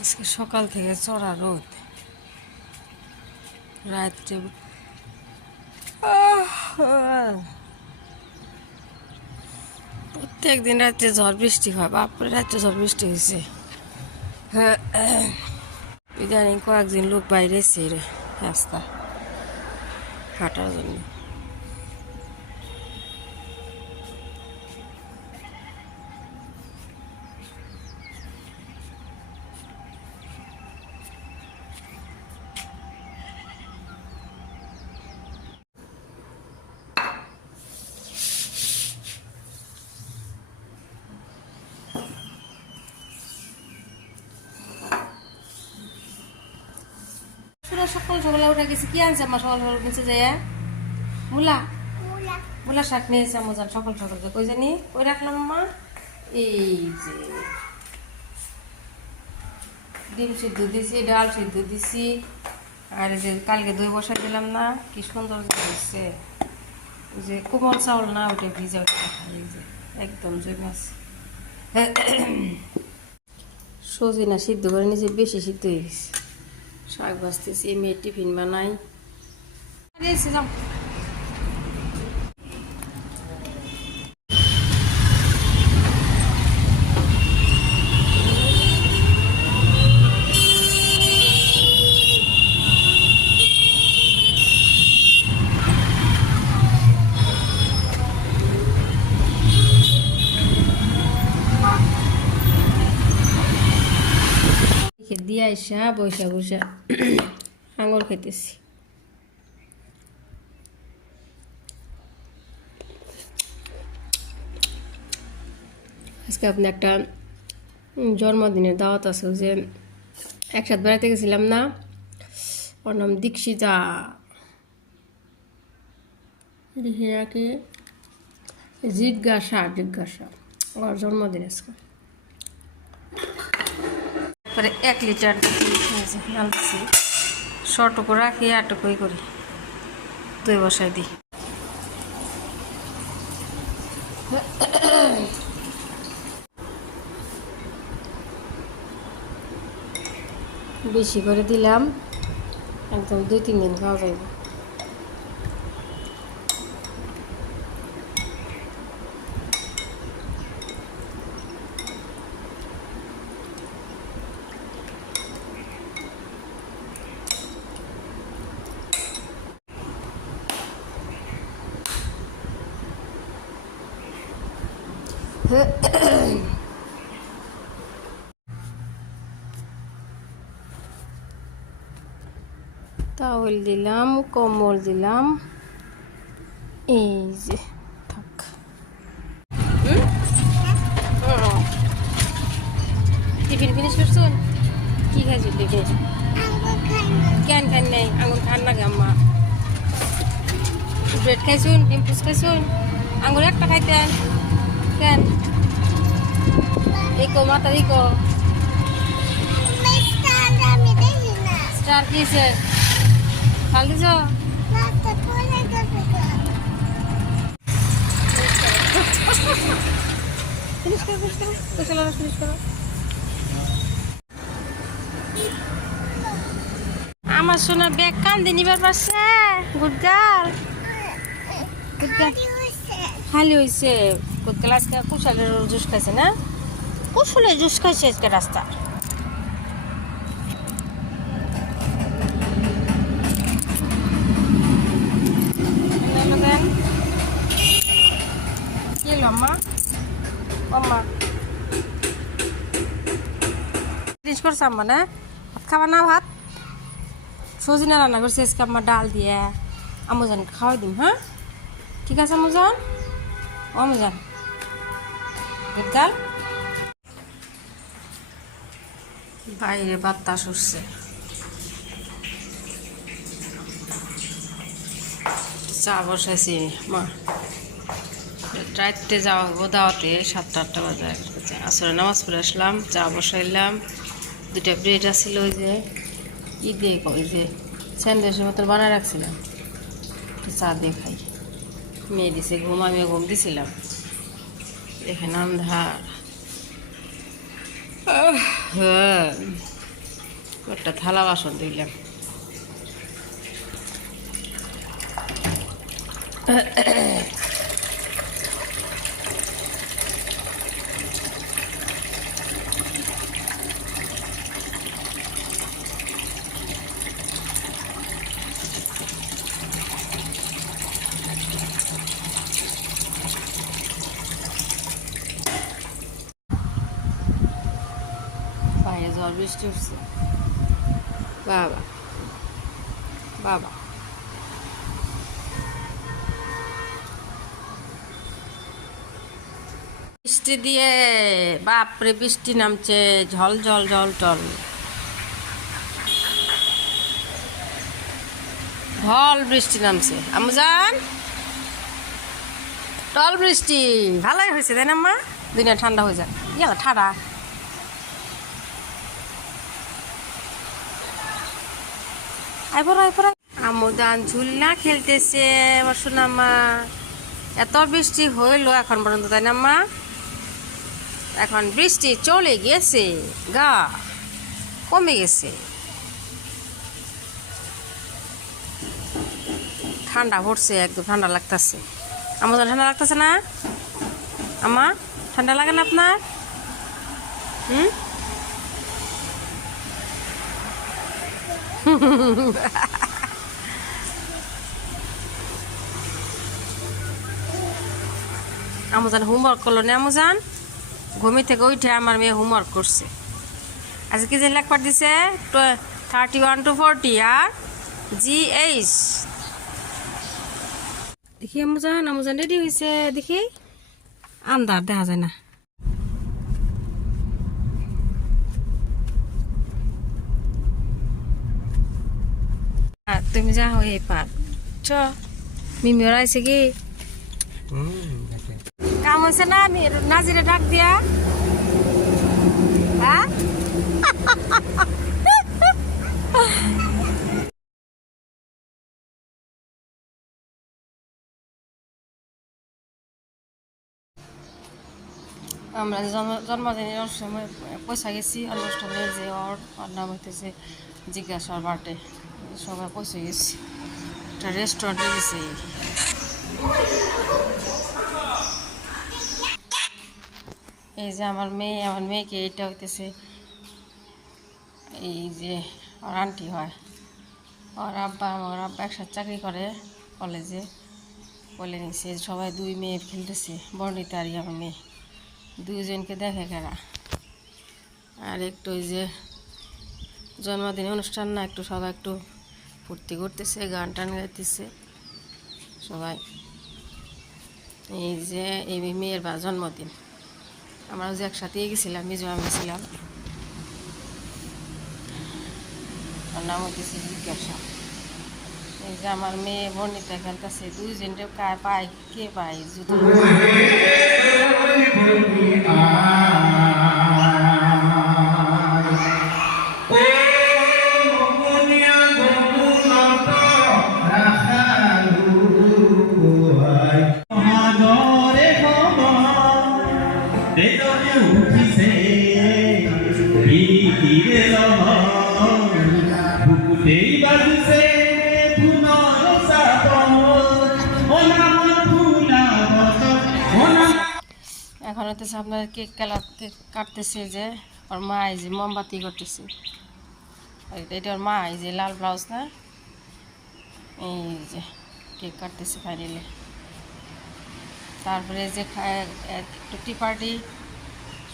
আজকে সকাল থেকে চড়া রোদ, রাত্রে প্রত্যেক দিন রাত্রে ঝড় বৃষ্টি হয়। বাপরে রাত্রে ঝড় বৃষ্টি হয়েছে। ইদানিং কয়েকদিন লোক বাইরে এসে রাস্তা হাঁটার জন্য। সকাল সকালে উঠে গেছি। কি আনছে আমার সকাল সকাল নিচে যায়? মূলা মূলা শাক নিয়েছে মজান সকাল সকাল। কই জানি ওই রাখলাম মা। এই যে ডিম সিদ্ধ দিছি, ডাল সিদ্ধ দিছি, আর এই যে কালকে দই বসা দিলাম না, কি সুন্দর হচ্ছে। ওই যে কোমল চাউল না, ওটা ভিজা এই যে একদম জমি আছে। সজিনা সিদ্ধ করে নিয়েছি, বেশি সিদ্ধ হয়ে গেছে। শাক ভাজতেছি, মেয়ে টিফিন বানাই। যাও দিয়ে আইসা বৈশা বৈশা আঙুর খেতেছি। আজকে আপনি একটা জন্মদিনের দাওয়াত আছে, যে একসাথে বেড়াতে গেছিলাম না, ওর নাম দীক্ষিতা। কি জিজ্ঞাসা ওর জন্মদিন আজকে। তারপরে 1 লিটার ঢালছি, শটুকু রাখি আটুকুই করি, দই বসাই দিই। বেশি করে দিলাম, একদম 2-3 দিন খাওয়া যাইব। তাওয়েল দিলাম, কম্বল দিলাম, এই যে থাক। টিফিন ফিনিশ করছেন? কি খাইছি টিফিন? কেন খান নাই? আঙুর খান না আম্মা? ব্রেড খাইছুন, ডিম পুস খাইছুন, আঙুর একটা খাইতেন কেন? ইকো মাথা ইকো স্টার কিসে খাল দিছ? আমার সোনা ব্যাগ কান্দে নিবার পারছে। Good girl, good girl. খালি হয়েছে গুড গার্ল। আজকে কুশলের জুস খাইছে না? কুশলের জুস খাইছে আজকে রাস্তা। কি এলো আম্মা? আম্মা ফিনিশ করছে আম্মা না? ভাত খাবা না? ভাত সজিনা রান্না করছে আজকে আম্মা, ডাল দিয়ে। আমুজান খাওয়াই দিম, হ্যাঁ ঠিক আছে আমুজান? আমুজান গাল বাইরে বাতাস উঠছে। চা বসাইছি মা, রাত্রে যাওয়া হবো দাওয়াতে, 7-8টা বাজে। আসলে নামাজ পড়ে আসলাম, চা বসাইলাম, 2টা ব্রেড আসছিল, ওই যে ই দিয়ে ওই যে স্যান্ডউইচের মতন বানায় রাখছিলাম, একটু চা দিয়ে খাই। মেয়ে দিছে ঘুম, আমিও ঘুম দিছিলাম। দেখেন আন্ধার। হ্যাঁ, একটা থালা বাসন দিলাম। বাইরে ঝড় বৃষ্টি উঠছে। বাবা বাবা, বৃষ্টি দিয়ে বাপরে বৃষ্টি নামছে, ঝল ঝল ঝল টল ঢল বৃষ্টি নামছে। আমজান, টল বৃষ্টি ভালোই হয়েছে তাই না মা? দুনিয়া ঠান্ডা হয়ে যায়, ইয়ালা ঠাড়া। আমজান ঝুলনা খেলতেছে আমার সোনা মা। এত বৃষ্টি হইলো এখন পর্যন্ত তাই না মা? এখন বৃষ্টি চলে গেছে, গা কমে গেছে। ঠান্ডা পড়ছে, একদম ঠান্ডা লাগতেছে। আমজান ঠান্ডা লাগতেছে না? আমা ঠান্ডা লাগে না আপনার? আমজান হোমওয়ার্ক করলো না? আমজান ঘুমি থেকে উঠে আমার মেয়ে হোমওয়ার্ক করছে। আজকে কি যে লেখপার দিছে 31 to 40 আর GH। দেখি আমজান, আমজান রেডি হয়েছে দেখি। আন্দার দেখা যায় না। তুমি যা হো এই পার চ। মিমি ওরা আইছে কি কাম হয়েছে না? নাজিরে ডাক দিয়া। হ্যাঁ আমরা জন্মদিনের সময় পয়সা গেছি অনুষ্ঠানে, যে ওর নাম হইতেছে জিজ্ঞাসার বার্থডে, সবাই পয়সা গেছি। একটা রেস্টুরেন্টে গেছি। এই যে আমার মেয়েকে এটা হইতেছে, এই যে ওর আন্টি হয়, ওর আব্বা আমার আব্বা একসাথে চাকরি করে কলেজে, বলে নিছে সবাই দুই মেয়ে খেলতেছে, বর্ণিতা আর আমার মেয়ে দুইজনকে দেখে কারা। আর একটু ওই যে জন্মদিন অনুষ্ঠান না, একটু সবাই একটু ফুর্তি করতেছে, গান টান গাইতেছে সবাই। এই যে এই মেয়ের জন্মদিন, আমরা যে একসাথেই গেছিলাম, মিজোরাম গেছিলাম। ওর নাম হইতেছে জিজ্ঞাসা। এই যে আমার মেয়ে বর্ণিতা খেলতেছে, দুইজনকে পায় কে পায় জুতো। এখন হইতেছে আপনার কেক কাটতেছে, যে ওর মা এই যে মোমবাতি করতেছে। এটা ওর মা, এই যে লাল ব্লাউজ না, এই যে কেক কাটতেছে ফাইনালি। তারপরে যে একটু টি পার্টি,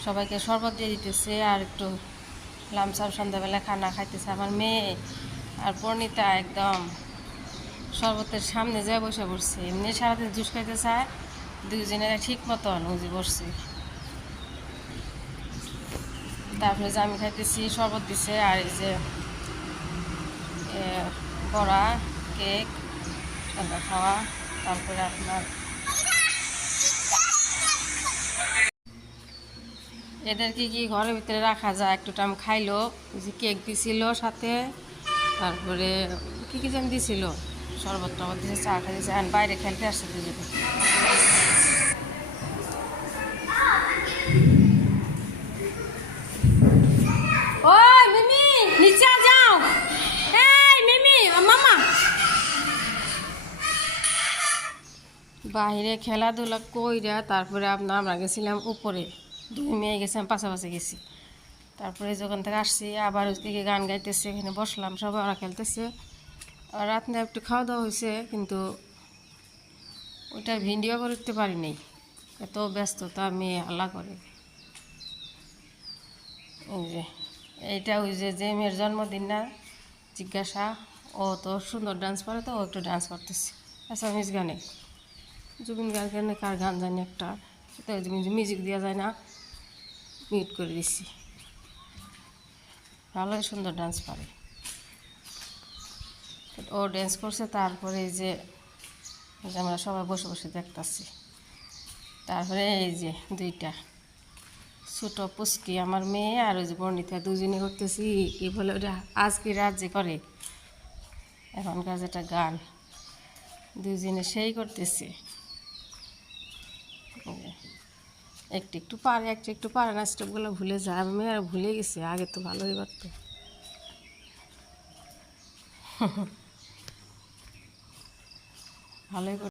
সবাইকে শরবত দিয়ে দিতেছে, আর একটু লামসাম সন্ধ্যাবেলা খানা খাইতেছে আমার মেয়ে। আর পর্ণিতা একদম শরবতের সামনে যায় বসে পড়ছে, এমনি সারাদিন জুস খাইতে চায়, দুজনের ঠিক মতন উজি বসছে। তারপরে যে আমি খাইতেছি, শরবত দিছে, আর এই যে বড়া, কেক, সন্ধ্যা খাওয়া। তারপরে আপনার এদেরকে কি ঘরের ভিতরে রাখা যায়, একটু টাইম খাইলো। যে কেক দিছিল সাথে, তারপরে কি যেন দিছিল, শরবত টরবত দিয়েছে, চা খাইছে, আর বাইরে খেলতে আসছে দুজনে। ওই মিমি নিচে যাও, এই মিমি মামা বাইরে খেলাধুলা কইরা তারপরে আমরা গেছিলাম উপরে, দুই মেয়ে গেছিলাম, পাশাপাশি গেছি। তারপরে যখন থেকে আসছি আবার ওইদিকে গান গাইতেছে, এখানে বসলাম, সবাই ওরা খেলতেছে। আর রাত না একটু খাওয়া দাওয়া হয়েছে, কিন্তু ওইটা ভিডিও করতে পারি নাই, এত ব্যস্ততা, মেয়ে হাল্লা করে। এই যে এইটা ওই যে মেয়ের জন্মদিন না, জিজ্ঞাসা, ও তো সুন্দর ডান্স করে, তো ও একটু ডান্স করতেছে অ্যাসামিস গানে, জুবিন গার্গের কার গান জানি একটা, তো মিউজিক দেওয়া যায় না, মিউট করে দিচ্ছি। ভালোই সুন্দর ডান্স পারে, ও ড্যান্স করছে। তারপরে এই যে আমরা সবাই বসে বসে দেখতেছি। তারপরে এই যে দুইটা ছোটো পুচকি আমার মেয়ে আর ওই যে বর্ণিতা, দুজনে করতেছি কি বলে ওটা, আজকে রাত যে করে এখনকার যেটা গান, দুজনে সেই করতেছে। একটু একটু পারে, একটু একটু পারে না, স্টেপগুলো ভুলে যায়। আমি মেয়েরা ভুলে গেছি, আগে তো ভালোই পারতো। ভালোই